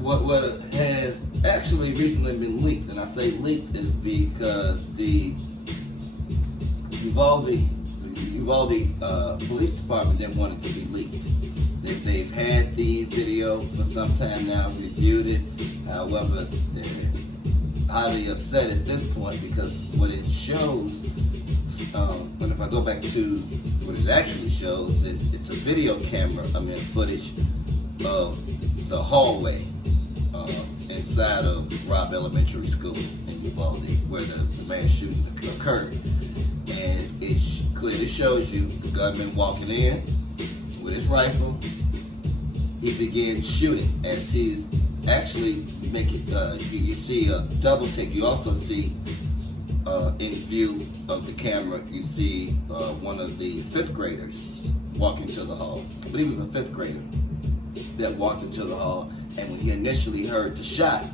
what has actually recently been leaked, and I say leaked is because the Uvalde police department didn't want it to be leaked. They've had the video for some time now, reviewed it. However, they're highly upset at this point because what it shows, but if I go back to what it actually shows, is it's a video camera, footage of the hallway inside of Robb Elementary School in Uvalde, where the mass shooting occurred. And it clearly shows you the gunman walking in with his rifle. He begins shooting as he's actually making, you see a double take. You also see in view of the camera, you see one of the fifth graders walking to the hall. I believe it was a fifth grader that walked into the hall, and when he initially heard the shot,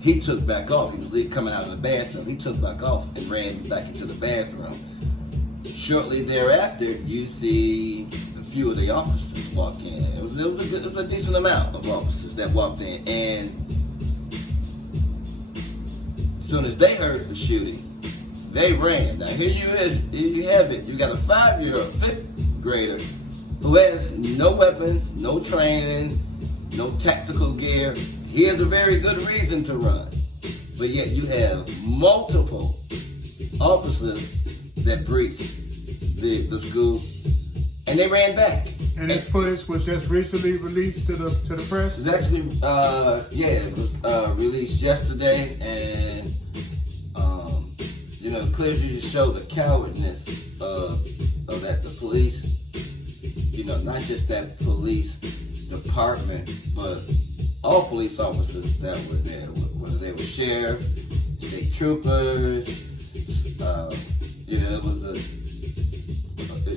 he took back off. He was coming out of the bathroom. He took back off and ran back into the bathroom. Shortly thereafter, you see a few of the officers walk in. It was a decent amount of officers that walked in, and as soon as they heard the shooting, they ran. Now here you have it. You got a 5-year-old, fifth grader who has no weapons, no training, no tactical gear. He has a very good reason to run. But yet you have multiple officers that breached the school, and they ran back. And this footage was just recently released to the press? It's actually, it was released yesterday, and clearly to show the cowardness of the police. Not just that police department, but all police officers that were there, whether they were sheriff, state troopers.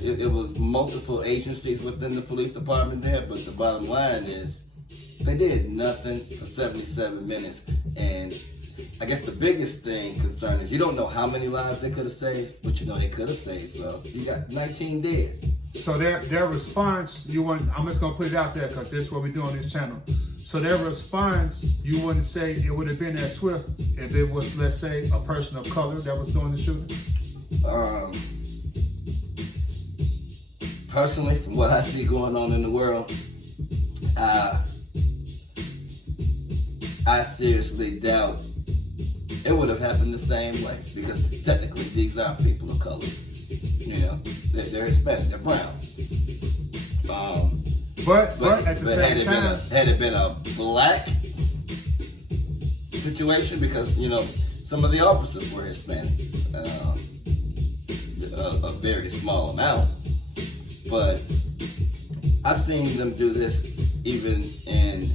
It was multiple agencies within the police department there, but the bottom line is they did nothing for 77 minutes. And I guess the biggest thing concern is you don't know how many lives they could have saved, but they could have saved. So you got 19 dead. So their response, I'm just gonna put it out there because this is what we do on this channel. So their response, you wouldn't say it would have been that swift if it was, let's say, a person of color that was doing the shooting? Personally, from what I see going on in the world, I seriously doubt it would have happened the same way, because technically these aren't people of color. They're Hispanic, they're brown. But at the same time, had it been a black situation, because some of the officers were Hispanic, a very small amount. But I've seen them do this even in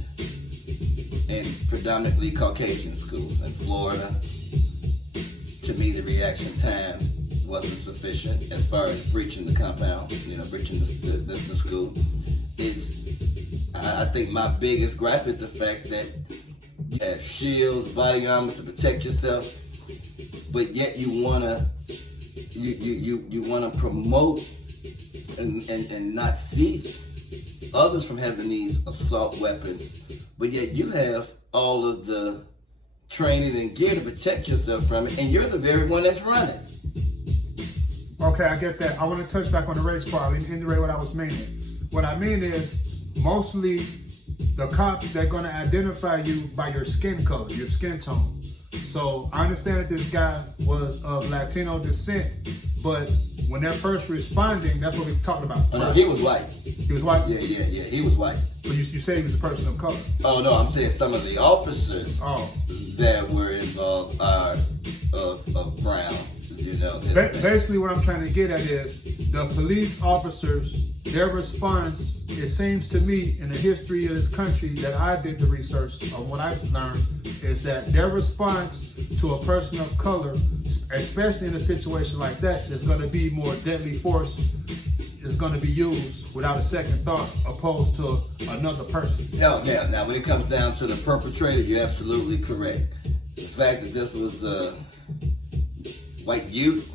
predominantly Caucasian schools in Florida. To me, the reaction time wasn't sufficient as far as breaching the compound, breaching the school. I think my biggest gripe is the fact that you have shields, body armor to protect yourself, but yet you wanna promote and not cease others from having these assault weapons, but yet you have all of the training and gear to protect yourself from it, and you're the very one that's running. Okay, I get that. I want to touch back on the race part. I didn't iterate what I was meaning. What I mean is, mostly the cops, they're going to identify you by your skin color, your skin tone. So I understand that this guy was of Latino descent, but when they're first responding, that's what we talked about. Oh, no, he was white. He was white? Yeah, he was white. But you say he was a person of color. Oh, no, I'm saying some of the officers that were involved are of brown. Basically what I'm trying to get at is the police officers, their response, it seems to me in the history of this country that I did the research of what I've learned, is that their response to a person of color, especially in a situation like that, is going to be more deadly force, is going to be used without a second thought opposed to another person. Now when it comes down to the perpetrator, you're absolutely correct. The fact that this was white youth,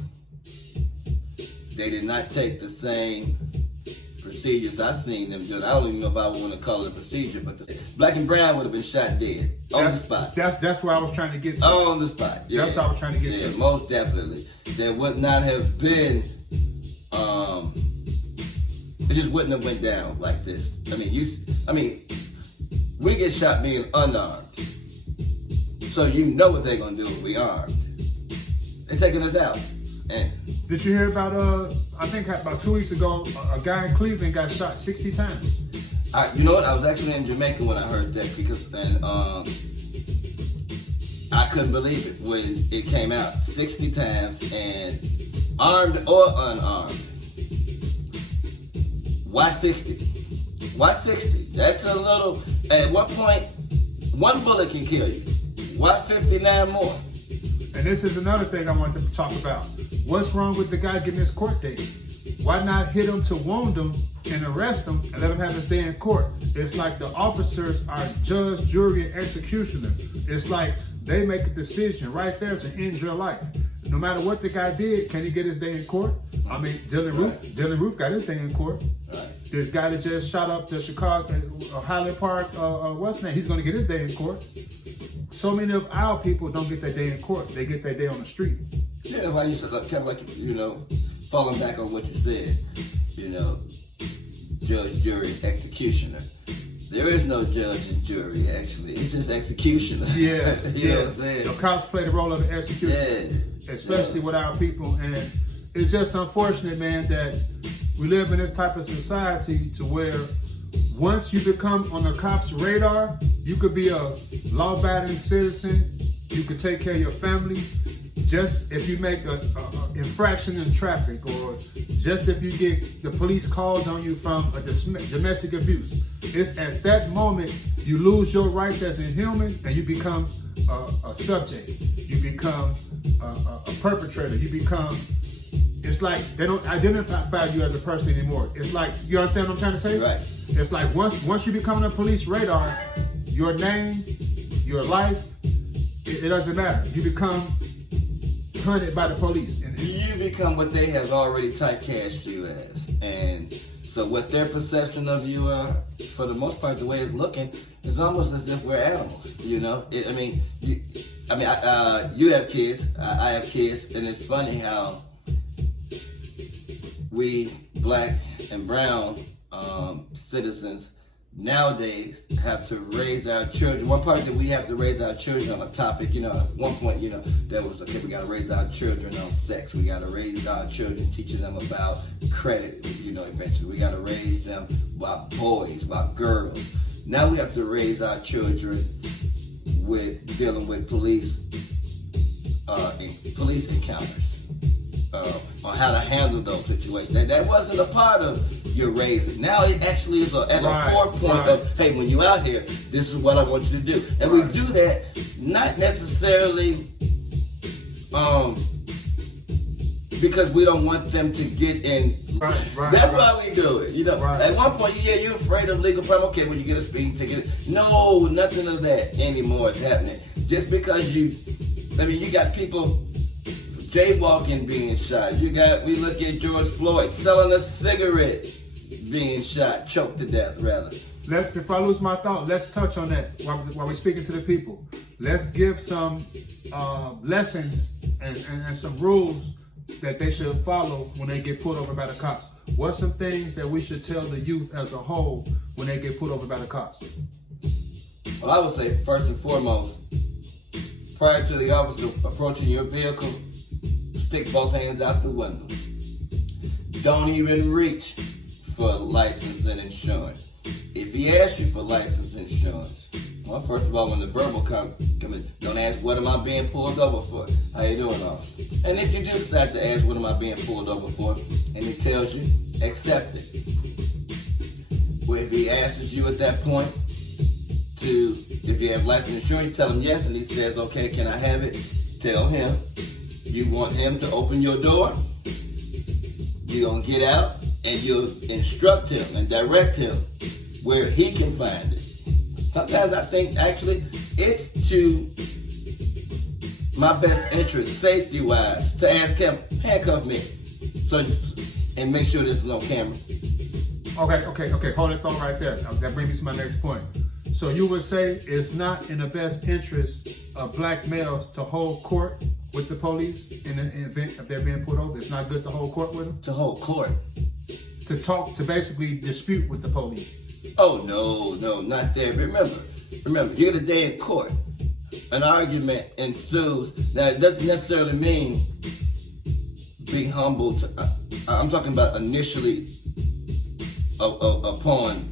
they did not take the same procedures I've seen them do. I don't even know if I want to call it a procedure, but Black and Brown would have been shot dead on the spot. That's where I was trying to get to. On the spot. Yeah. That's what I was trying to get to. Yeah, most definitely. There would not have been. It just wouldn't have went down like this. We get shot being unarmed, so you know what they're gonna do if we armed. They're taking us out. And did you hear about I think about 2 weeks ago, a guy in Cleveland got shot 60 times. You know what? I was actually in Jamaica when I heard that I couldn't believe it when it came out 60 times, and armed or unarmed. Why 60? Why 60? That's a little. At what point, one bullet can kill you. Why 59 more? And this is another thing I wanted to talk about. What's wrong with the guy getting his court date? Why not hit him to wound him and arrest him and let him have his day in court? It's like the officers are judge, jury, and executioner. It's like they make a decision right there to end your life. No matter what the guy did, can he get his day in court? I mean, Dylan Roof got his day in court. Right. This guy that just shot up the Chicago, Highland Park, what's his name? He's going to get his day in court. So many of our people don't get their day in court. They get their day on the street. Yeah, well, you said, kind of like, falling back on what you said, judge, jury, executioner. There is no judge and jury, actually. It's just executioner. Yeah. You know what I'm saying? The cops play the role of the executioner, especially with our people. And it's just unfortunate, man, that we live in this type of society to where once you become on the cops' radar, you could be a law-abiding citizen. You could take care of your family. Just if you make an infraction in traffic, or just if you get the police calls on you from a domestic abuse, it's at that moment you lose your rights as a human and you become a subject. You become a perpetrator. You become. It's like they don't identify you as a person anymore. It's like, you understand what I'm trying to say? Right. It's like once you become on the police radar, your name, your life, it doesn't matter. You become hunted by the police. And you become what they have already typecast you as. And so what their perception of you are, for the most part, the way it's looking, is almost as if we're animals. You have kids, I have kids, and it's funny how we Black and brown citizens nowadays have to raise our children. One part that we have to raise our children on a topic, at one point, there was, we got to raise our children on sex. We got to raise our children, teaching them about credit, eventually. We got to raise them about boys, about girls. Now we have to raise our children with dealing with police encounters. On how to handle those situations. That wasn't a part of your raising. Now it actually is at a forefront of, hey, when you out here, this is what I want you to do. And we do that not necessarily because we don't want them to get in. That's why we do it. At one point, you're afraid of legal problem. Okay, when you get a speeding ticket, no, nothing of that anymore is happening. Just because you got people jaywalking being shot. We look at George Floyd selling a cigarette, being shot, choked to death rather. Before I lose my thought, let's touch on that while we're speaking to the people. Let's give some lessons and some rules that they should follow when they get pulled over by the cops. What's some things that we should tell the youth as a whole when they get pulled over by the cops? Well, I would say first and foremost, prior to the officer approaching your vehicle, stick both hands out the window. Don't even reach for license and insurance. If he asks you for license and insurance, well, first of all, when the verbal come in, don't ask, what am I being pulled over for? How you doing, officer? And if you do decide to ask, what am I being pulled over for, and he tells you, accept it. Well, if he asks you at that point if you have license and insurance, tell him yes, and he says, okay, can I have it? Tell him you want him to open your door. You're going to get out and you'll instruct him and direct him where he can find it. Sometimes I think actually it's to my best interest, safety-wise, to ask him, handcuff me, and make sure this is on camera. Okay. Hold that thought right there. That brings me to my next point. So you would say it's not in the best interest of black males to hold court with the police in the event if they're being pulled over? It's not good to hold court with them? To hold court? To basically dispute with the police. Oh, no, not there. Remember, you're the day in court. An argument ensues. Now, it doesn't necessarily mean being humble. I'm talking about initially upon,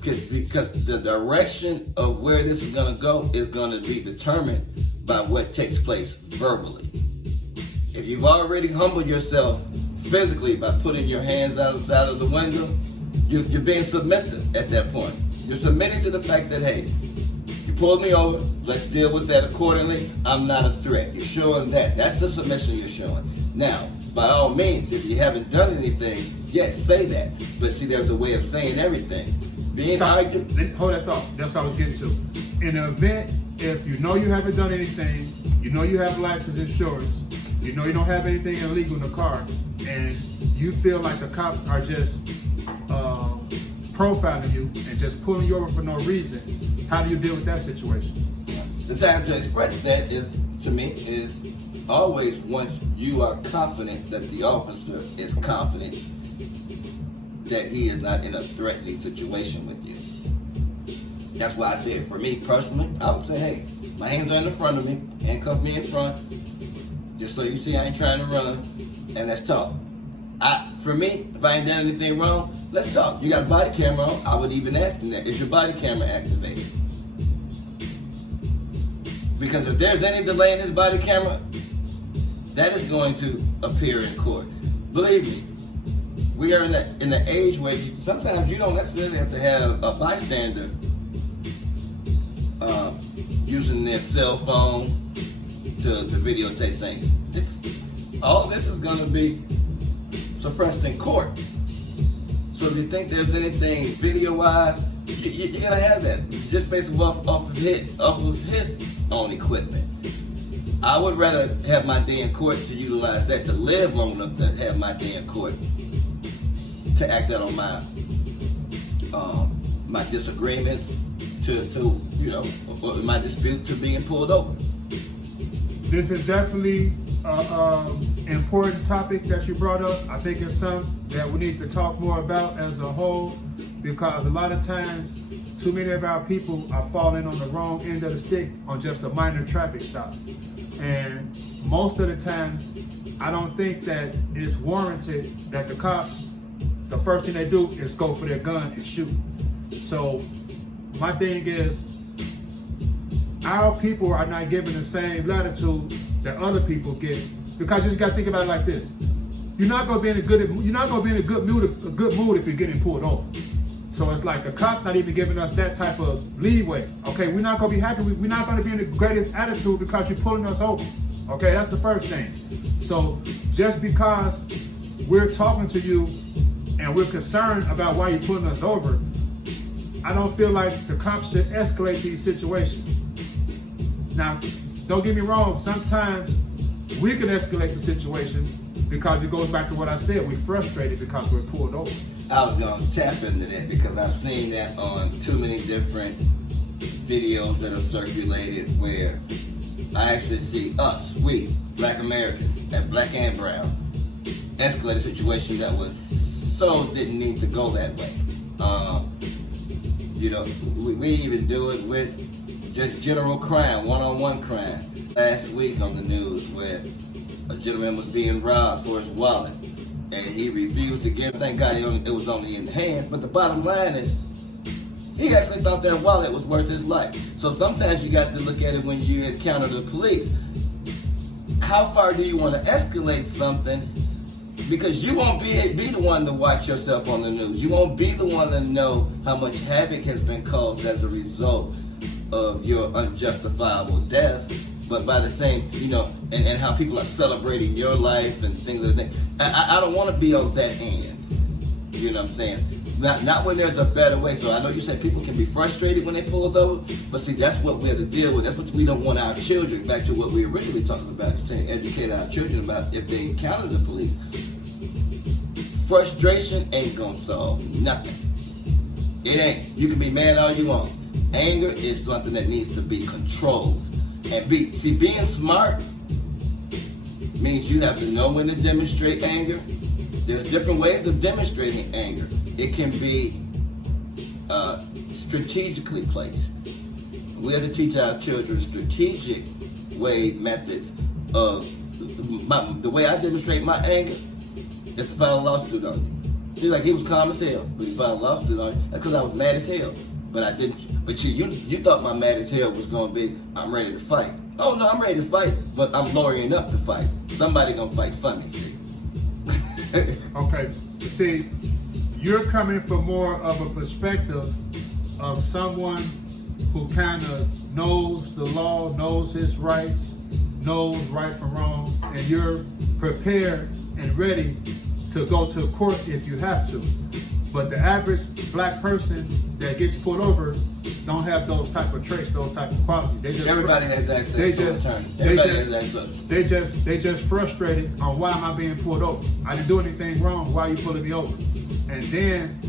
because the direction of where this is going to go is going to be determined by what takes place verbally. If you've already humbled yourself physically by putting your hands outside of the window, you're being submissive at that point. You're submitting to the fact that, hey, you pulled me over, let's deal with that accordingly. I'm not a threat. You're showing that. That's the submission you're showing. Now, by all means, if you haven't done anything, yes, say that. But see, there's a way of saying everything. Hold that thought. That's what I was getting to. In an event, if you know you haven't done anything, you know you have license insurance, you know you don't have anything illegal in the car, and you feel like the cops are just profiling you and just pulling you over for no reason, how do you deal with that situation? The time to express that is, to me, is always once you are confident that the officer is confident that he is not in a threatening situation with you. That's why I said, for me personally, I would say, hey, my hands are in the front of me, handcuff me in front, just so you see I ain't trying to run, and let's talk. For me, if I ain't done anything wrong, let's talk. You got a body camera on, I would even ask him that. Is your body camera activated? Because if there's any delay in this body camera, that is going to appear in court. Believe me, we are in the age where sometimes you don't necessarily have to have a bystander using their cell phone to videotape things. All of this is going to be suppressed in court. So if you think there's anything video-wise, you're going to have that just based off of his own equipment. I would rather have my day in court to utilize that to live long enough to have my day in court to act out on my disagreements to my dispute to being pulled over. This is definitely an important topic that you brought up. I think it's something that we need to talk more about as a whole, because a lot of times too many of our people are falling on the wrong end of the stick on just a minor traffic stop. And most of the time, I don't think that it's warranted that the cops, the first thing they do is go for their gun and shoot. So my thing is, our people are not given the same latitude that other people get, because you just got to think about it like this: you're not going to be in a good mood if you're getting pulled over. So it's like the cops not even giving us that type of leeway. Okay, we're not going to be happy. We're not going to be in the greatest attitude because you're pulling us over. Okay, that's the first thing. So just because we're talking to you and we're concerned about why you're pulling us over, I don't feel like the cops should escalate these situations. Now, don't get me wrong, sometimes we can escalate the situation because it goes back to what I said, we're frustrated because we're pulled over. I was going to tap into that because I've seen that on too many different videos that are circulated where I actually see us, we, Black Americans, and Black and Brown, escalate a situation that didn't need to go that way. We even do it with just general crime, one-on-one crime. Last week on the news where a gentleman was being robbed for his wallet and he refused to give it. Thank God it was only in the hand, but the bottom line is he actually thought that wallet was worth his life. So sometimes you got to look at it when you encounter the police. How far do you want to escalate something? Because you won't be the one to watch yourself on the news. You won't be the one to know how much havoc has been caused as a result of your unjustifiable death. But by the same, and how people are celebrating your life and things like that. I don't want to be on that end. You know what I'm saying? Not when there's a better way. So I know you said people can be frustrated when they pulled over, but see, that's what we have to deal with. That's what we don't want our children, back to what we originally talked about, saying educate our children about if they encounter the police. Frustration ain't gonna solve nothing. It ain't. You can be mad all you want. Anger is something that needs to be controlled. And being smart means you have to know when to demonstrate anger. There's different ways of demonstrating anger. It can be strategically placed. We have to teach our children strategic methods of the way I demonstrate my anger is to file a lawsuit on you. He's like, he was calm as hell, but he filed a lawsuit on you because I was mad as hell. But I didn't. But you thought my mad as hell was gonna be I'm ready to fight. Oh no, I'm ready to fight, but I'm lawyering up to fight. Somebody gonna fight for me. See? Okay. See, you're coming from more of a perspective of someone who kind of knows the law, knows his rights, knows right from wrong, and you're prepared and ready to go to court if you have to. But the average black person that gets pulled over don't have those type of traits, those type of qualities. Everybody has access to an attorney. Everybody has access. They just frustrated on why am I being pulled over? I didn't do anything wrong. Why are you pulling me over? And then,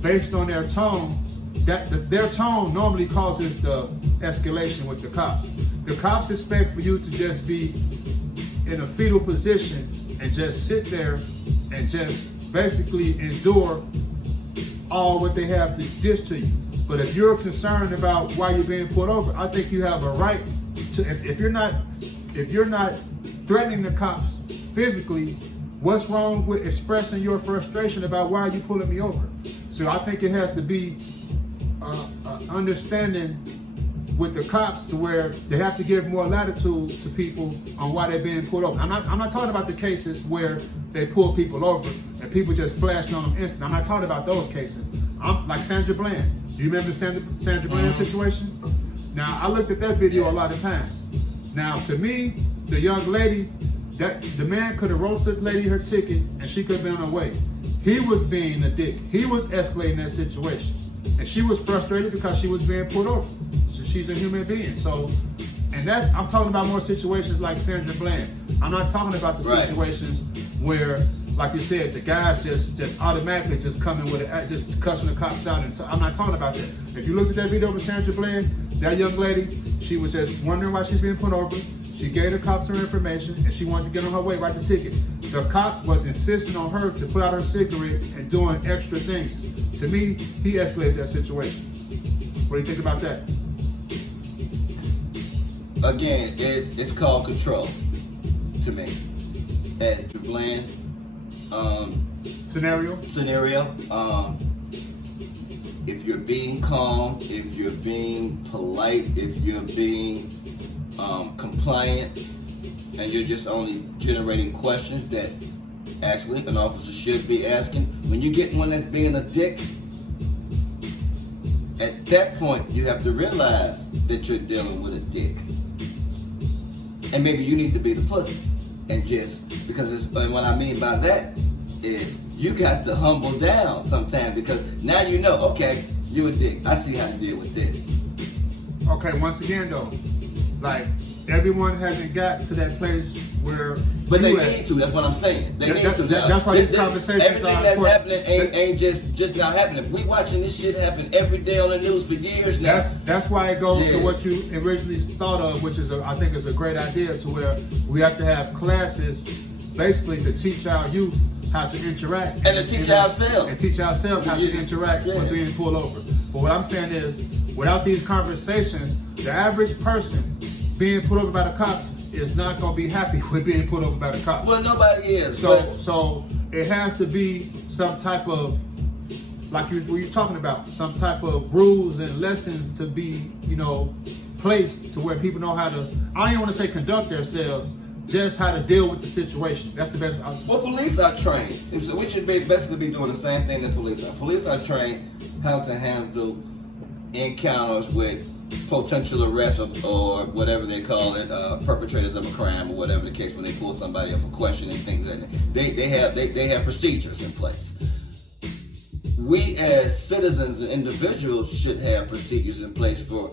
based on their tone, their tone normally causes the escalation with the cops. The cops expect for you to just be in a fetal position and just sit there and just basically endure all what they have to dish to you. But if you're concerned about why you're being pulled over, I think you have a right to. If you're not threatening the cops physically, what's wrong with expressing your frustration about why are you pulling me over? So I think it has to be understanding with the cops to where they have to give more latitude to people on why they're being pulled over. I'm not talking about the cases where they pull people over and people just flash on them instant. I'm not talking about those cases. I'm like Sandra Bland. Do you remember the Sandra Bland situation? Now, I looked at that video a lot of times. Now, to me, the young lady, the man could have wrote the lady her ticket and she could have been on her way. He was being a dick. He was escalating that situation. And she was frustrated because she was being pulled over. So she's a human being. So, and I'm talking about more situations like Sandra Bland. I'm not talking about the situations where, like you said, the guys just automatically just coming with it, just cussing the cops out. I'm not talking about that. If you look at that video with Sandra Bland, that young lady, she was just wondering why she's being pulled over. She gave the cops her information and she wanted to get on her way, write the ticket. The cop was insisting on her to put out her cigarette and doing extra things. To me, he escalated that situation. What do you think about that? Again, it's called control to me. As the Bland scenario. If you're being calm, if you're being polite, if you're being compliant, and you're just only generating questions that actually an officer should be asking. When you get one that's being a dick, at that point you have to realize that you're dealing with a dick. And maybe you need to be the pussy. And just, and what I mean by that is you got to humble down sometimes because now you know, okay, you a dick. I see how to deal with this. Okay, once again though, like everyone hasn't got to that place where. But they need to. That's what I'm saying. They need to. That's why these conversations everything that's happening ain't just not happening. We watching this shit happen every day on the news for years now. That's why it goes to what you originally thought of, which is I think is a great idea, to where we have to have classes, basically to teach our youth how to interact and to teach ourselves how to interact when being pulled over. But what I'm saying is, without these conversations, the average person being pulled over by the cops is not going to be happy with being pulled over by the cops. Well, nobody is. So it has to be some type of, like you're talking about, some type of rules and lessons to be, placed to where people know how to, I don't even want to say conduct themselves, just how to deal with the situation. That's the best. Well, police are trained. So we should basically be doing the same thing that police are. Police are trained how to handle encounters with potential arrests or whatever they call it, perpetrators of a crime or whatever the case, when they pull somebody up for questioning things like that. They have procedures in place. We as citizens and individuals should have procedures in place for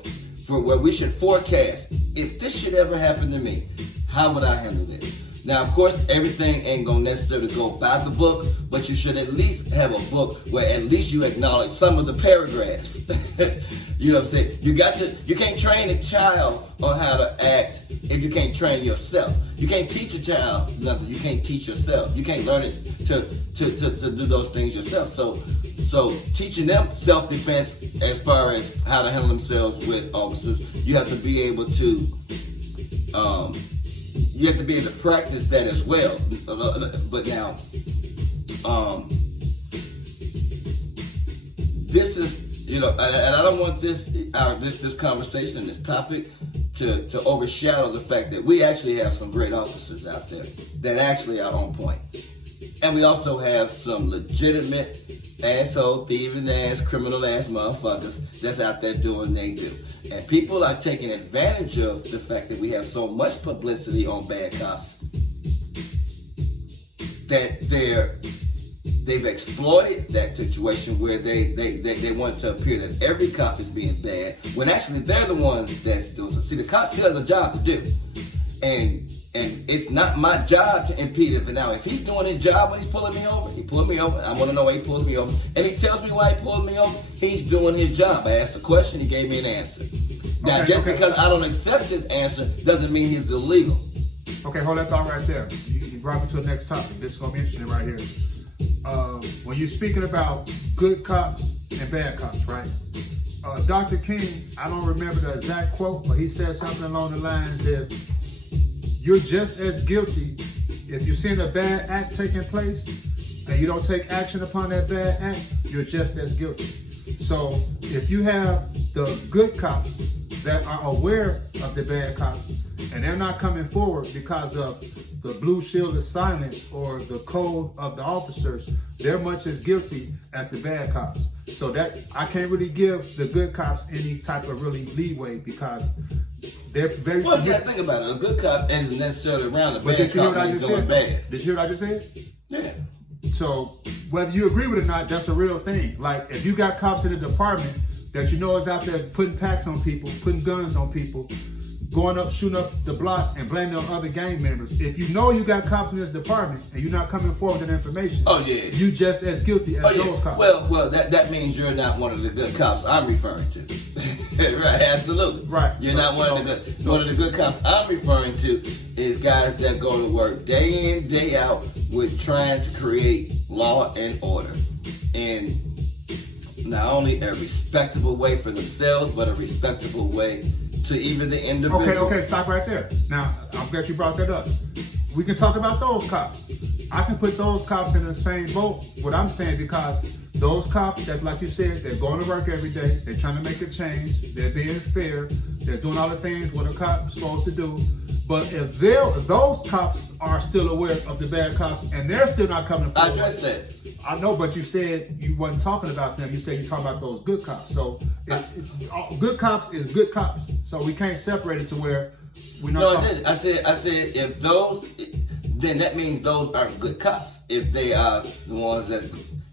where we should forecast, if this should ever happen to me, how would I handle this? Now, of course, everything ain't gonna necessarily go by the book, but you should at least have a book where at least you acknowledge some of the paragraphs. You know what I'm saying? You can't train a child on how to act if you can't train yourself. You can't teach a child nothing. You can't teach yourself. You can't learn it to do those things yourself. So teaching them self-defense as far as how to handle themselves with officers, you have to be able to practice that as well. But now, this is, and I don't want this conversation and this topic to overshadow the fact that we actually have some great officers out there that actually are on point. And we also have some legitimate asshole, thieving ass, criminal ass motherfuckers that's out there doing they do. And people are taking advantage of the fact that we have so much publicity on bad cops that they've exploited that situation where they want to appear that every cop is being bad when actually they're the ones that's doing so. See, the cop still has a job to do. And it's not my job to impede it. But now, if he's doing his job when he's pulling me over, he pulled me over. I want to know why he pulls me over. And he tells me why he pulled me over. He's doing his job. I asked a question, he gave me an answer. Now, because I don't accept his answer doesn't mean he's illegal. Okay, hold that thought right there. You brought me to the next topic. This is going to be interesting right here. When you're speaking about good cops and bad cops, right? Dr. King, I don't remember the exact quote, but he said something along the lines of, you're just as guilty if you're seeing a bad act taking place and you don't take action upon that bad act, you're just as guilty. So if you have the good cops that are aware of the bad cops and they're not coming forward because of the blue shield of silence or the code of the officers, they're much as guilty as the bad cops. So that I can't really give the good cops any type of really leeway because they're very. Well, you gotta think about it. A good cop isn't necessarily around the bad cop when he's doing bad. Did you hear what I just said? Yeah. So whether you agree with it or not, that's a real thing. Like if you got cops in the department that you know is out there putting packs on people, putting guns on people, going up, shooting up the block and blaming on other gang members. If you know you got cops in this department and you're not coming forward with that information, you just as guilty as those cops. Well, that means you're not one of the good cops I'm referring to. Right, absolutely. Right. You're not one of the good cops I'm referring to is guys that go to work day in, day out with trying to create law and order. And not only a respectable way for themselves, but a respectable way to even the individual. Okay, stop right there. Now, I'm glad you brought that up. We can talk about those cops. I can put those cops in the same boat, what I'm saying, because those cops that, like you said, they're going to work every day, they're trying to make a change, they're being fair, they're doing all the things what a cop is supposed to do. But if those cops are still aware of the bad cops and they're still not coming forward. I addressed that. I know, but you said you wasn't talking about them. You said you're talking about those good cops. So good cops is good cops. So we can't separate it to where we're not talking. No, I didn't. I said if those, then that means those are good cops. If they are the ones that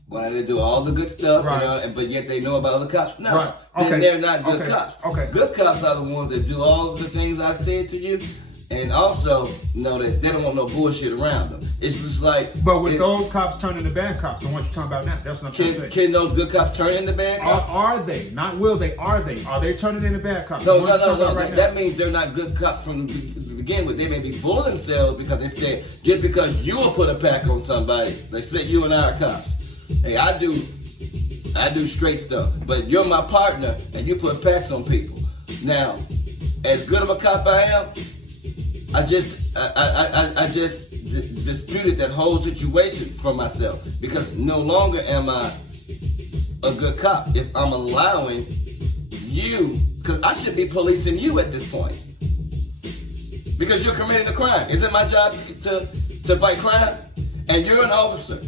want to do all the good stuff, right, but yet they know about other cops. No, right. Then they're not good cops. Okay. Good cops are the ones that do all of the things I said to you. And also know that they don't want no bullshit around them. It's just like. But with those cops turning into bad cops, the ones you're talking about now, that's what I'm trying to say. Can those good cops turn into bad cops? Are they? Not will they? Are they? Are they turning into bad cops? No. That means they're not good cops from the begin with. They may be fooling themselves because they said just because you will put a pack on somebody, they said you and I are cops. Hey, I do straight stuff, but you're my partner and you put packs on people. Now, as good of a cop I am, I just disputed that whole situation for myself because no longer am I a good cop if I'm allowing you, because I should be policing you at this point because you're committing a crime. Is it my job to fight crime? And you're an officer,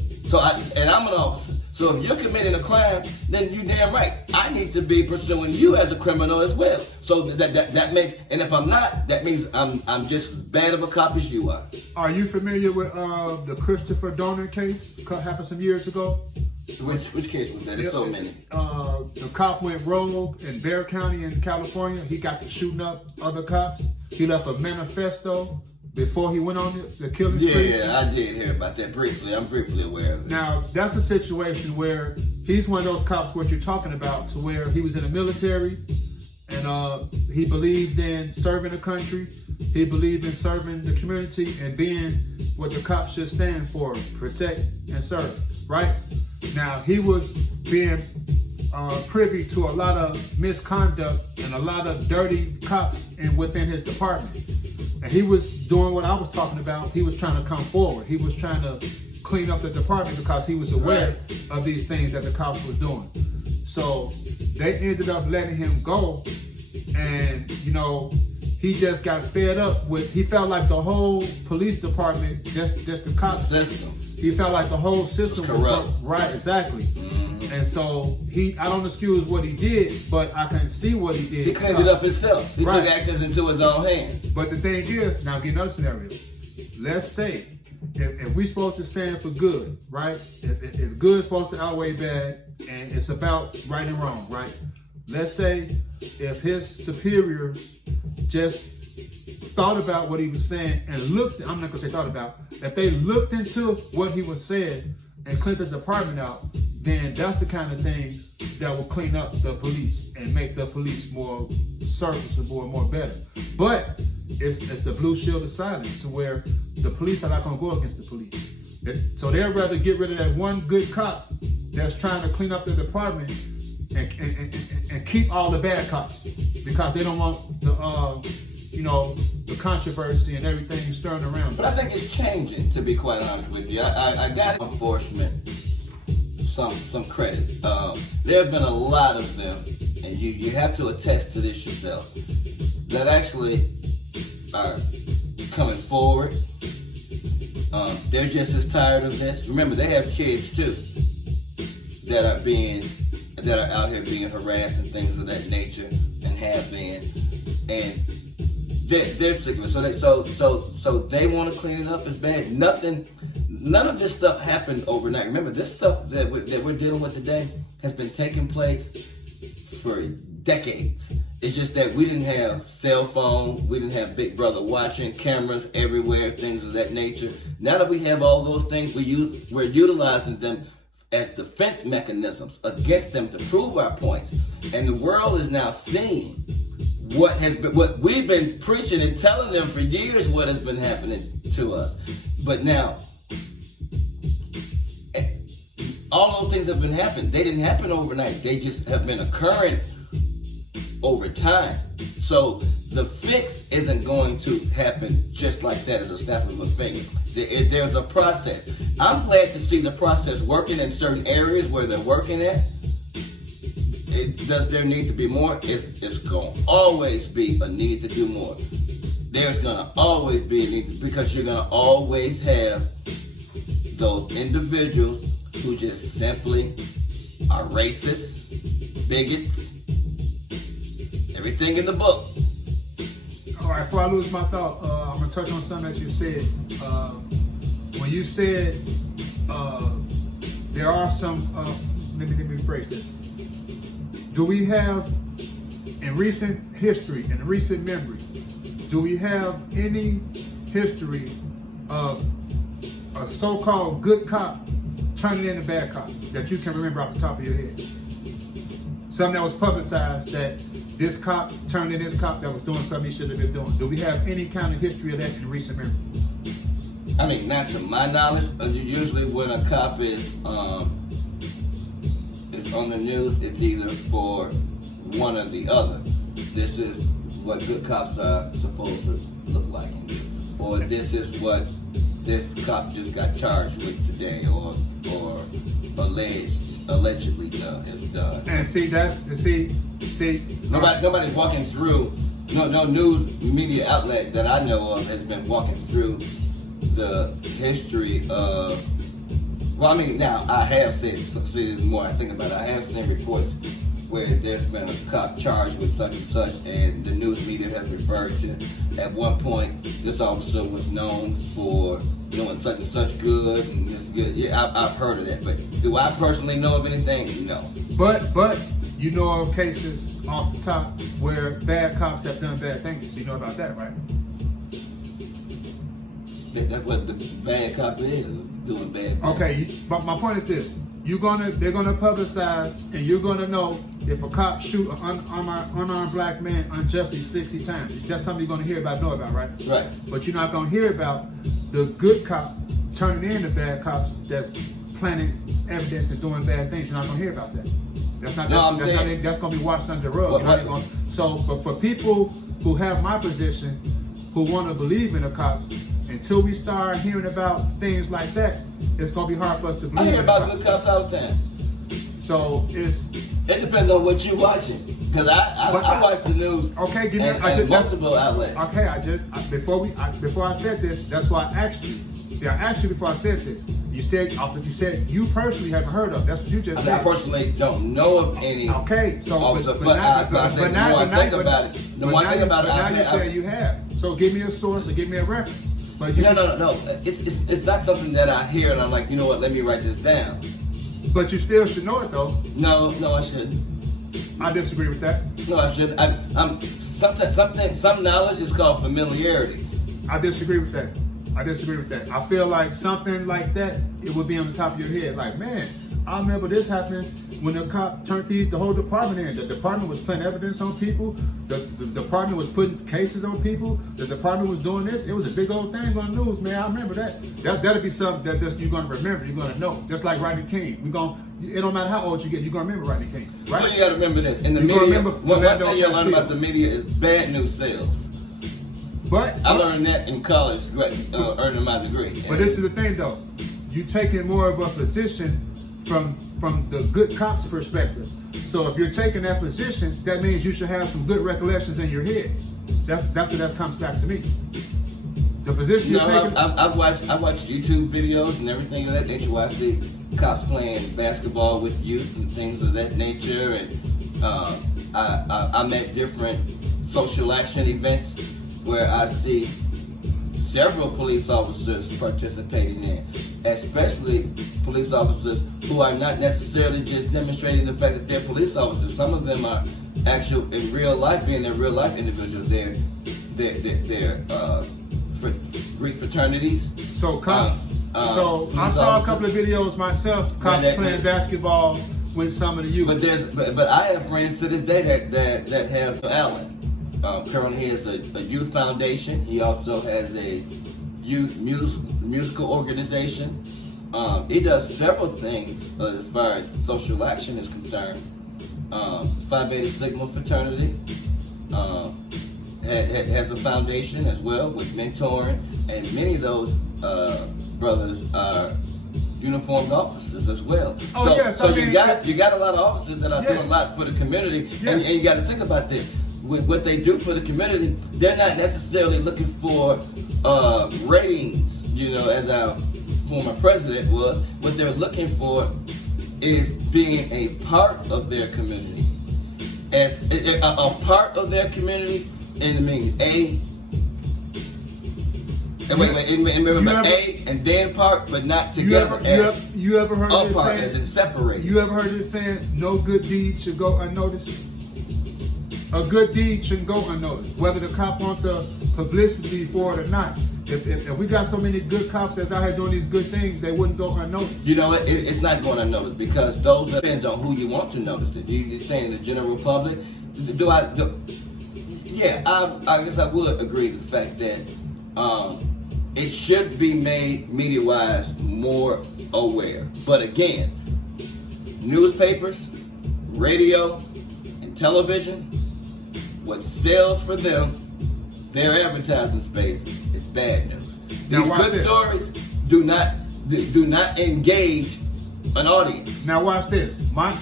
and I'm an officer. So if you're committing a crime, then you damn right. I need to be pursuing you as a criminal as well. So that makes, and if I'm not, that means I'm just as bad of a cop as you are. Are you familiar with the Christopher Dorner case? Happened some years ago. Which case was that? There's so many. The cop went rogue in Bexar County in California. He got to shooting up other cops. He left a manifesto before he went on the killing spree? Yeah, I did hear about that briefly. I'm briefly aware of it. Now, that's a situation where he's one of those cops, what you're talking about, to where he was in the military and he believed in serving the country. He believed in serving the community and being what the cops should stand for, protect and serve, right? Now, he was being privy to a lot of misconduct and a lot of dirty cops within his department. And he was doing what I was talking about. He was trying to come forward. He was trying to clean up the department because he was aware of these things that the cops was doing. So they ended up letting him go. And, you know, he just got fed up with, he felt like the whole police department, just the cops. The system. He felt like the whole system was corrupt. Right, exactly. And so I don't excuse what he did, but I can see what he did. He cleaned it up himself. He took actions into his own hands. But the thing is, now get another scenario. Let's say, if we're supposed to stand for good, right? If good is supposed to outweigh bad, and it's about right and wrong, right? Let's say if his superiors just thought about what he was saying and looked, I'm not gonna say thought about, if they looked into what he was saying and cleaned the department out, then that's the kind of things that will clean up the police and make the police more serviceable and more better. But it's the blue shield of silence, to where the police are not gonna go against the police. So they'd rather get rid of that one good cop that's trying to clean up the department and keep all the bad cops, because they don't want the controversy and everything stirring around. But I think it's changing, to be quite honest with you. I got enforcement some credit. There have been a lot of them, and you have to attest to this yourself, that actually are coming forward. They're just as tired of this. Remember, they have kids too that are out here being harassed and things of that nature, and have been, and they're sick of it. So they want to clean it up as bad. None of this stuff happened overnight. Remember, this stuff that we're dealing with today has been taking place for decades. It's just that we didn't have cell phones, we didn't have Big Brother watching, cameras everywhere, things of that nature. Now that we have all those things, we're utilizing them as defense mechanisms against them to prove our points. And the world is now seeing what we've been preaching and telling them for years, what has been happening to us. But now, all those things have been happening. They didn't happen overnight. They just have been occurring over time. So the fix isn't going to happen just like that as a snap of a finger. There's a process. I'm glad to see the process working in certain areas where they're working at. Does there need to be more? It's going to always be a need to do more. There's going to always be a need to, because you're going to always have those individuals who just simply are racist, bigots, everything in the book. All right, before I lose my thought, I'm going to touch on something that you said. When you said there are some, let me rephrase this. Do we have, in recent history, in recent memory, do we have any history of a so-called good cop turning into a bad cop that you can remember off the top of your head? Something that was publicized, that this cop turned in this cop that was doing something he shouldn't have been doing. Do we have any kind of history of that in recent memory? I mean, not to my knowledge. Usually when a cop is on the news, it's either for one or the other. This is what good cops are supposed to look like, or this is what this cop just got charged with today, or allegedly has done. And see, nobody's walking through. No news media outlet that I know of has been walking through the history of. Well, I mean, now I have seen the more I think about it, I have seen reports where there's been a cop charged with such and such, and the news media has referred to, at one point, this officer was known for doing such and such good, and this good. Yeah, I've heard of that, but do I personally know of anything? No. But you know of cases off the top where bad cops have done bad things. You know about that, right? That's what the bad cop is, doing bad things. Okay, but my point is this: they're gonna publicize, and you're gonna know if a cop shoot an unarmed black man unjustly 60 times. That's something you're gonna hear about, know about, right? Right. But you're not gonna hear about the good cop turning in the bad cops that's planting evidence and doing bad things. You're not gonna hear about that. That's gonna be washed under the rug. So for people who have my position, who want to believe in the cops, until we start hearing about things like that, it's gonna be hard for us to believe. I hear about good cops all the time. So it depends on what you're watching. Because I watch the news. Okay, give me and multiple outlets. Okay, before I said this, that's why I asked you. See, I asked you before I said this. You said you personally haven't heard of. That's what you just said. I personally don't know of any. Okay, so officer, but now you say you have. So give me a source or give me a reference. But no. It's not something that I hear and I'm like, you know what? Let me write this down. But you still should know it though. No, I shouldn't. I disagree with that. No, I shouldn't. Some knowledge is called familiarity. I disagree with that. I feel like something like that, it would be on the top of your head. Like, man, I remember this happened when the cop turned the whole department in. The department was planting evidence on people. The department was putting cases on people. The department was doing this. It was a big old thing on the news, man. I remember that. That'll be something that just you're gonna remember. You're gonna know. Just like Rodney King. It don't matter how old you get, you're gonna remember Rodney King, right? Well, you gotta remember this. In the media, one thing you learn about the media is bad news sells. But I learned that in college, earning my degree. But this is the thing, though. You taking more of a position from the good cop's perspective. So if you're taking that position, that means you should have some good recollections in your head. That's what that comes back to me. The position you're taking. I've watched YouTube videos and everything of that nature where I see cops playing basketball with youth and things of that nature, and I'm at different social action events where I see several police officers participating in, especially police officers who are not necessarily just demonstrating the fact that they're police officers. Some of them are actual in real life, being their real life individuals. They're Greek fraternities. So cops. So I saw a couple of videos myself, cops playing basketball with some of the youth. But I have friends to this day that have Alan. Currently, he has a youth foundation. He also has a youth musical organization. He does several things as far as social action is concerned. Phi Beta Sigma fraternity has a foundation as well with mentoring, and many of those brothers are uniformed officers as well. So you got a lot of officers that are doing a lot for the community, and you got to think about this. With what they do for the community, they're not necessarily looking for ratings, as our former president was. What they're looking for is being a part of their community. As a part of their community, and meaning A and then part, but not together. You ever heard a this part, saying? as in separate. You ever heard this saying? No good deed should go unnoticed. A good deed shouldn't go unnoticed, whether the cop wants the publicity for it or not. If we got so many good cops that's out here doing these good things, they wouldn't go unnoticed. You know what? It's not going unnoticed because those depends on who you want to notice it. You're saying the general public. I guess I would agree with the fact that it should be made media-wise more aware. But again, newspapers, radio, and television. What sells for them, their advertising space, is bad news. These good stories do not engage an audience. Now watch this. My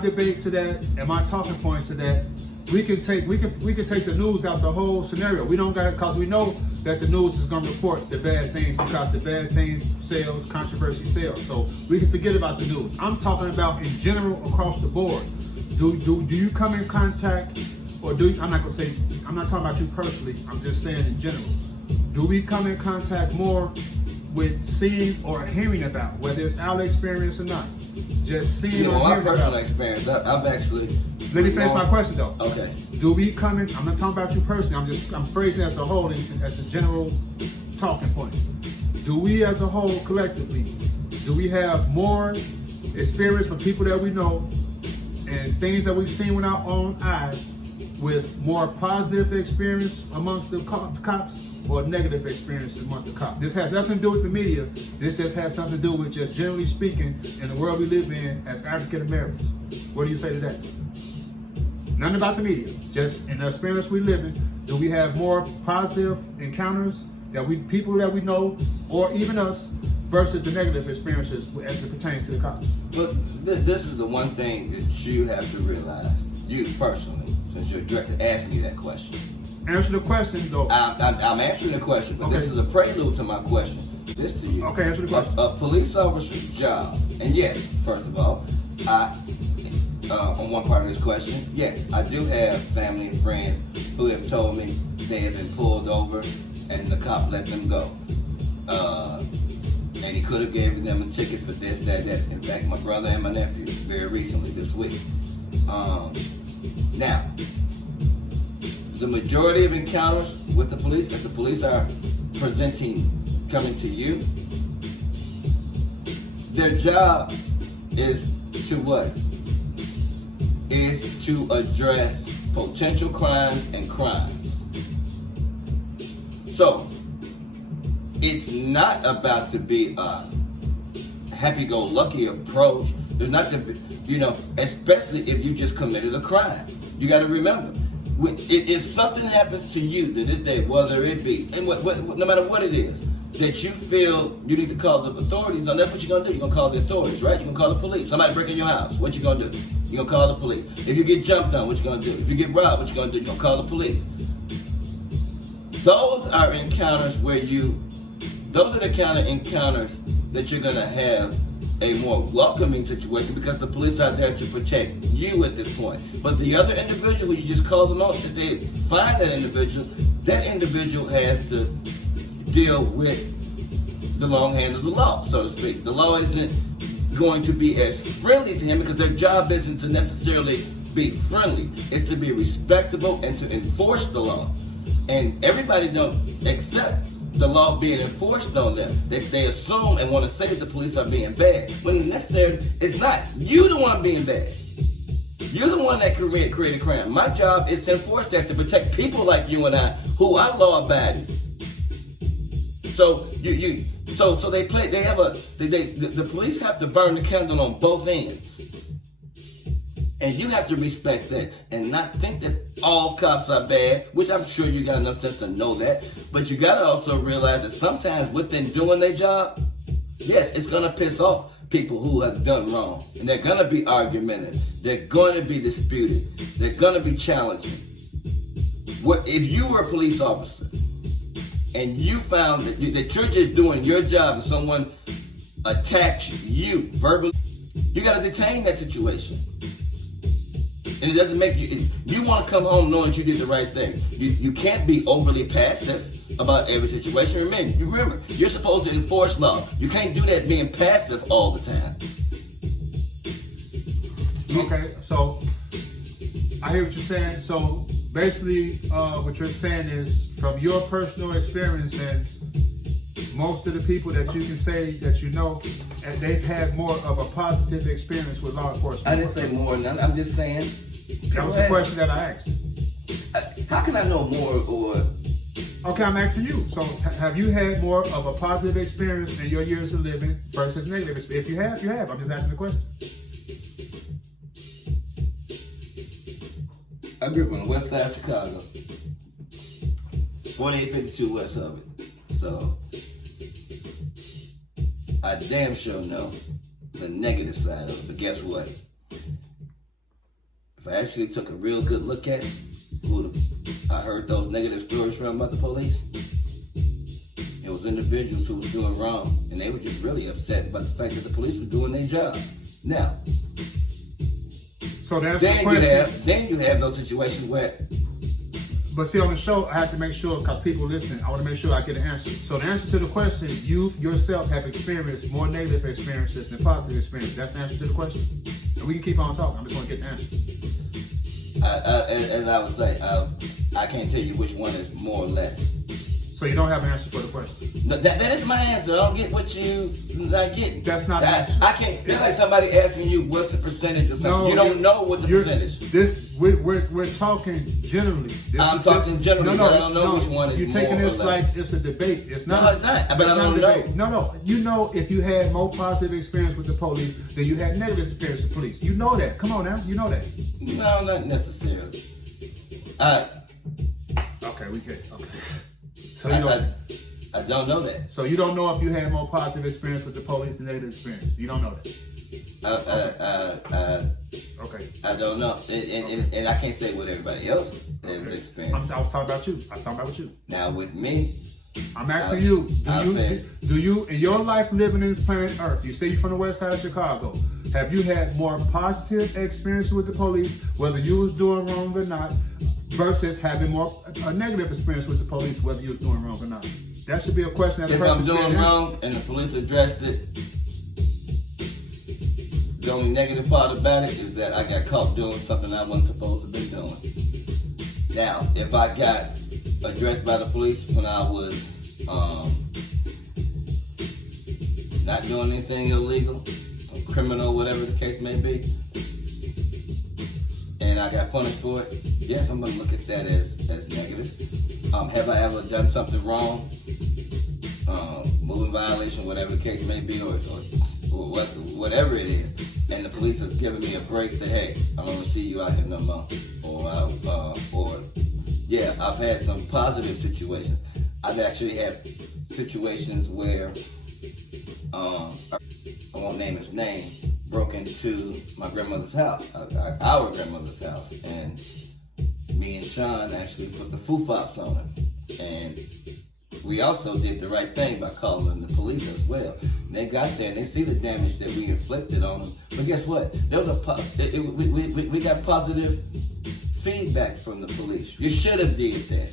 debate to that and my talking points to that. We can take the news out the whole scenario. We don't got it because we know that the news is going to report the bad things because the bad things sells, controversy sells. So we can forget about the news. I'm talking about in general across the board. Do you come in contact? Or I'm not talking about you personally, I'm just saying in general. Do we come in contact more with seeing or hearing about, whether it's our experience or not? Just seeing or hearing about. My personal experience, I've actually... Let me finish my question though. Okay. Do we come in, I'm not talking about you personally, I'm phrasing as a whole, as a general talking point. Do we as a whole, collectively, do we have more experience from people that we know and things that we've seen with our own eyes with more positive experience amongst the cops or negative experience amongst the cops? This has nothing to do with the media. This just has something to do with just generally speaking in the world we live in as African Americans. What do you say to that? Nothing about the media. Just in the experience we live in, do we have more positive encounters that people that we know, or even us, versus the negative experiences as it pertains to the cops? Well, this is the one thing that you have to realize, you personally, since you're directed asking me that question. Answer the question, though. I'm answering the question, but this is a prelude to my question. This to you. Okay, answer the question. A police officer's job, and yes, first of all, on one part of this question, yes, I do have family and friends who have told me they have been pulled over and the cop let them go. And he could have given them a ticket for this, that. In fact, my brother and my nephew, very recently this week. Now, the majority of encounters with the police, if the police are coming to you, their job is to what? Is to address potential crimes and crimes. So, it's not about to be a happy-go-lucky approach. There's not to be, especially if you just committed a crime. You got to remember, if something happens to you to this day, whether it be, and no matter what it is, that you feel you need to call the authorities on, that's what you're going to do. You're going to call the authorities, right? You're going to call the police. Somebody break in your house, what you going to do? You're going to call the police. If you get jumped on, what you going to do? If you get robbed, what you going to do? You're going to call the police. Those are encounters those are the kind of encounters that you're going to have a more welcoming situation because the police are there to protect you at this point. But the other individual, you just call them out, should they find that individual has to deal with the long hand of the law, so to speak. The law isn't going to be as friendly to him because their job isn't to necessarily be friendly. It's to be respectable and to enforce the law. And everybody don't accept the law being enforced on them. They assume and want to say that the police are being bad, when necessarily it's not. You the one being bad. You're the one that created crime. My job is to enforce that, to protect people like you and I who are law-abiding. So the police have to burn the candle on both ends. And you have to respect that and not think that all cops are bad, which I'm sure you got enough sense to know that. But you got to also realize that sometimes with them doing their job, yes, it's going to piss off people who have done wrong. And they're going to be argumentative. They're going to be disputed. They're going to be challenging. If you were a police officer and you found that you're just doing your job and someone attacks you verbally, you got to detain that situation. And it doesn't make you want to come home knowing that you did the right thing. You can't be overly passive about every situation. Remember, you're supposed to enforce law. You can't do that being passive all the time. Okay, so I hear what you're saying. So basically, what you're saying is from your personal experience and most of the people that you can say that you know, and they've had more of a positive experience with law enforcement. I didn't say more than that. I'm just saying. That was the question that I asked. How can I know more or? Okay, I'm asking you. So have you had more of a positive experience in your years of living versus negative? If you have, you have. I'm just asking the question. I grew up on the west side of Chicago. 4852 west of it. So I damn sure know the negative side of it. But guess what? If I actually took a real good look at who I heard those negative stories from about the police, it was individuals who were doing wrong, and they were just really upset about the fact that the police were doing their job. Now, so that's then you have those situations where. But see, on the show, I have to make sure, because people listening, I want to make sure I get an answer. So the answer to the question, you yourself have experienced more negative experiences than positive experiences. That's the answer to the question. And we can keep on talking. I'm just going to get the answer. As I would say, I can't tell you which one is more or less. So you don't have an answer for the question. No, that is my answer. I don't get what you not getting. That's not the answer. I can't. It's like somebody asking you what's the percentage or something. No, you don't know what the percentage. We're talking generally. I'm talking generally. I don't know which one is you're taking more this or less. like it's a debate. It's not. No, it's not. But I don't know. No. You know if you had more positive experience with the police than you had negative experience with the police. You know that. Come on now. You know that. No, not necessarily. Okay, we get. Okay. So I don't know that. So you don't know if you had more positive experience with the police than negative experience. You don't know that. Okay. I don't know, and I can't say what everybody else has experienced. I was talking about you. I was talking about with you. Now with me, I'm asking you. Do you in your life living in this planet Earth? You say you're from the west side of Chicago. Have you had more positive experience with the police, whether you was doing wrong or not, versus having more a negative experience with the police, whether you was doing wrong or not? That should be a question that if I'm doing wrong and the police addressed it, the only negative part about it is that I got caught doing something I wasn't supposed to be doing. Now, if I got addressed by the police when I was not doing anything illegal, or criminal, whatever the case may be, and I got punished for it, yes, I'm going to look at that as negative. Have I ever done something wrong? Moving violation, whatever the case may be, or whatever it is, and the police have given me a break, say, hey, I don't want to see you out here no more. Yeah, I've had some positive situations. I've actually had situations where, I won't name his name, broke into my grandmother's house, our grandmother's house, and me and Sean actually put the foo-fops on him. And we also did the right thing by calling the police as well. And they got there and they see the damage that we inflicted on them. But guess what? There was we got positive feedback from the police. You should have did that.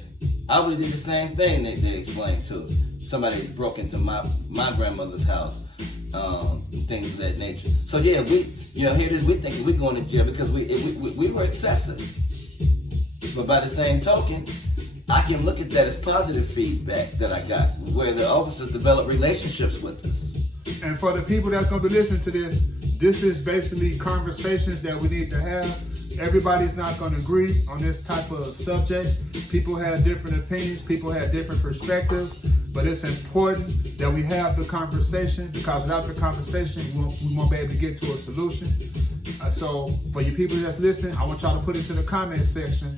I would have did the same thing that they explained to somebody broke into my grandmother's house, and things of that nature. So yeah, here it is. We thinking we're going to jail because we were excessive. But by the same token, I can look at that as positive feedback that I got, where the officers develop relationships with us. And for the people that's going to be listening to this is basically conversations that we need to have. Everybody's not going to agree on this type of subject. People have different opinions. People have different perspectives. But it's important that we have the conversation, because without the conversation, we won't be able to get to a solution. So for you people that's listening, I want y'all to put into the comment section,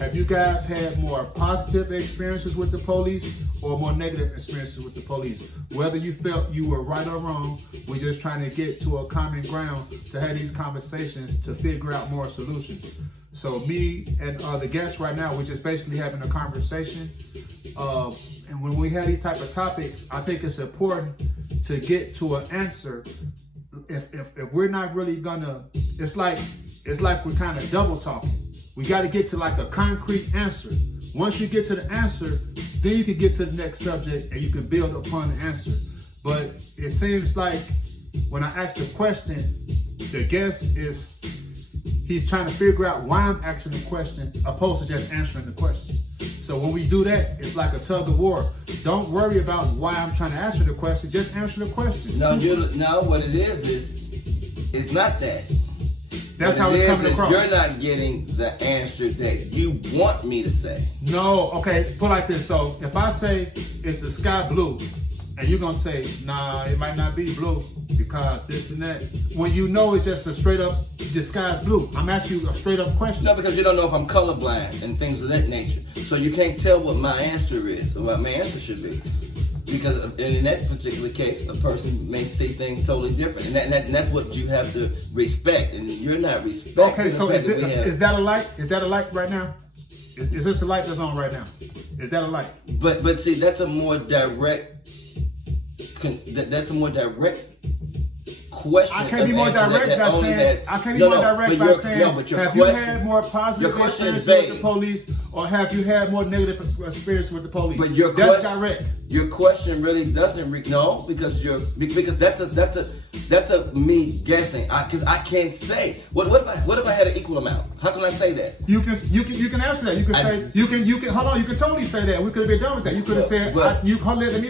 have you guys had more positive experiences with the police or more negative experiences with the police? Whether you felt you were right or wrong, we're just trying to get to a common ground to have these conversations to figure out more solutions. So me and the guests right now, we're just basically having a conversation. And when we have these type of topics, I think it's important to get to an answer. If we're not really gonna, it's like we're kind of double talking. We got to get to like a concrete answer. Once you get to the answer, then you can get to the next subject and you can build upon the answer. But it seems like when I ask the question, the guest he's trying to figure out why I'm asking the question opposed to just answering the question. So when we do that, it's like a tug of war. Don't worry about why I'm trying to answer the question. Just answer the question. No, what it is it's not that. That's how it's coming across. You're not getting the answer that you want me to say. No, okay, put it like this. So if I say, is the sky blue? And you're going to say, nah, it might not be blue because this and that. When you know it's just a straight up, the sky's blue. I'm asking you a straight up question. No, because you don't know if I'm colorblind and things of that nature. So you can't tell what my answer is or what my answer should be. Because in that particular case, a person may see things totally different. And that's what you have to respect. And you're not respecting. Okay, so is that a light? Is that a light right now? Is this a light that's on right now? Is that a light? But see, that's a more direct question. I can't be more direct by saying. I can't be more direct by saying. Have you had more positive experience with the police, or have you had more negative experience with the police? But that's direct. Your question really doesn't because that's a me guessing. Because I can't say. What if I had an equal amount? How can I say that? You can answer that. You can say you can hold on. You can totally say that. We could have been done with that. You could have said let me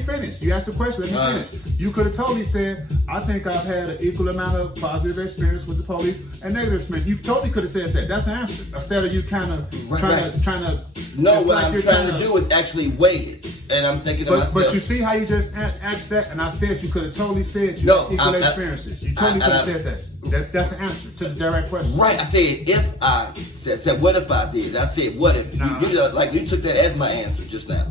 finish. You asked the question. Let me finish. You could have totally said I think I've had an equal amount of positive experience with the police and negative experience. You totally could have said that. That's an answer. Instead of you kind of trying to. No, what I'm trying to do is actually weigh it. And I'm thinking to myself. But you see how you just asked that, and I said you could have totally said you had equal experiences. You totally could have said that. That's an answer to the direct question. Right. I said if I said what if I did? I said what if? You took that as my answer just now.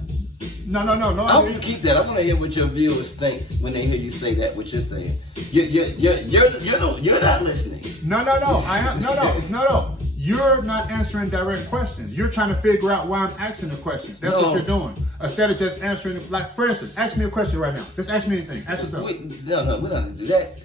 No. I hope you keep that. I want to hear what your viewers think when they hear you say that. What you're saying. You're not listening. No. I am. No. You're not answering direct questions. You're trying to figure out why I'm asking the questions. That's what you're doing. Instead of just answering, like, for instance, ask me a question right now. Just ask me anything. Ask what's up. No, we're not going to do that.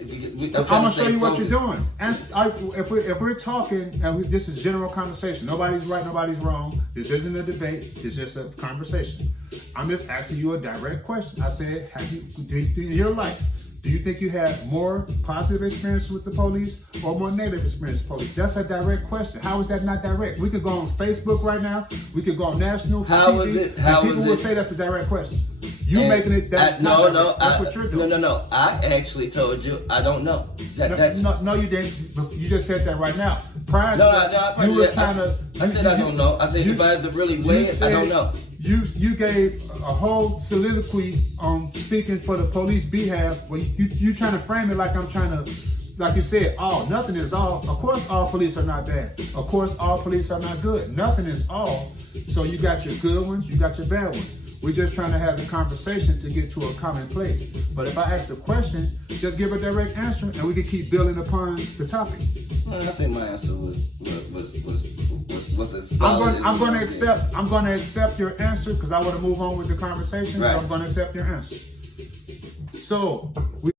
I'm going to show you what you're doing. If we're talking, and this is general conversation. Nobody's right, nobody's wrong. This isn't a debate. It's just a conversation. I'm just asking you a direct question. I said, in your life, do you think you had more positive experience with the police or more negative experience with the police? That's a direct question. How is that not direct? We could go on Facebook right now. We could go on national TV. People will say that's a direct question. You making it that's not direct. That's what you're doing. No. I actually told you I don't know. No, you didn't. You just said that right now. Prior to that, you were trying to. I said I don't know. I said if I had to really weigh it, I don't know. You gave a whole soliloquy on speaking for the police behalf. Well, you trying to frame it like I'm trying to, like you said, nothing is all. Of course, all police are not bad. Of course, all police are not good. Nothing is all. So you got your good ones, you got your bad ones. We're just trying to have a conversation to get to a common place. But if I ask a question, just give a direct answer, and we can keep building upon the topic. Well, I think my answer was as solid. I'm going to accept your answer because I want to move on with the conversation. Right. So I'm going to accept your answer. So we.